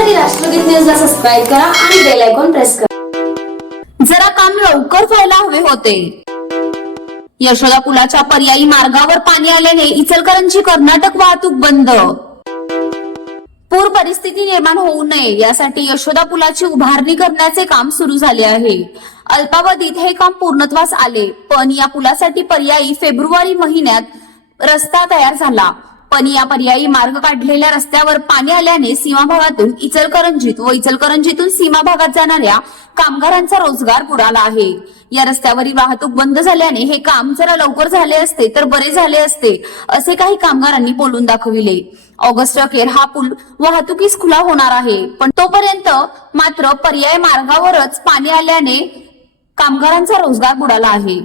बातम्यांसाठी राष्ट्रगीत न्यूजला सबस्क्राईब करा आणि बेल आयकॉन प्रेस करा. जरा काम लवकर व्हायला हवे होते. यशोदा पुलाच्या पर्यायी मार्गावर पाणी आल्याने इचलकरंजी कर्नाटक वाहतूक बंद. पूर परिस्थिती निर्माण होऊ नये यासाठी यशोदा पुलाची उभारणी करण्याचे काम सुरू झाले आहे. अल्पावधीत हे काम पूर्णत्वास आले पण या पुलासाठी पर्यायी फेब्रुवारी महिन्यात रस्ता तयार झाला. पण या पर्यायी मार्ग काढलेल्या रस्त्यावर पाणी आल्याने सीमा भागातून इचलकरंजीत व इचलकरंजीतून सीमा भागात जाणाऱ्या कामगारांचा रोजगार बुडाला आहे. या रस्त्यावरील वाहतूक बंद झाल्याने हे काम जरा लवकर झाले असते तर बरे झाले असते असे काही कामगारांनी बोलून दाखविले. ऑगस्ट अखेर हा पूल वाहतुकीस खुला होणार आहे पण तोपर्यंत मात्र पर्याय मार्गावरच पाणी आल्याने कामगारांचा रोजगार बुडाला आहे.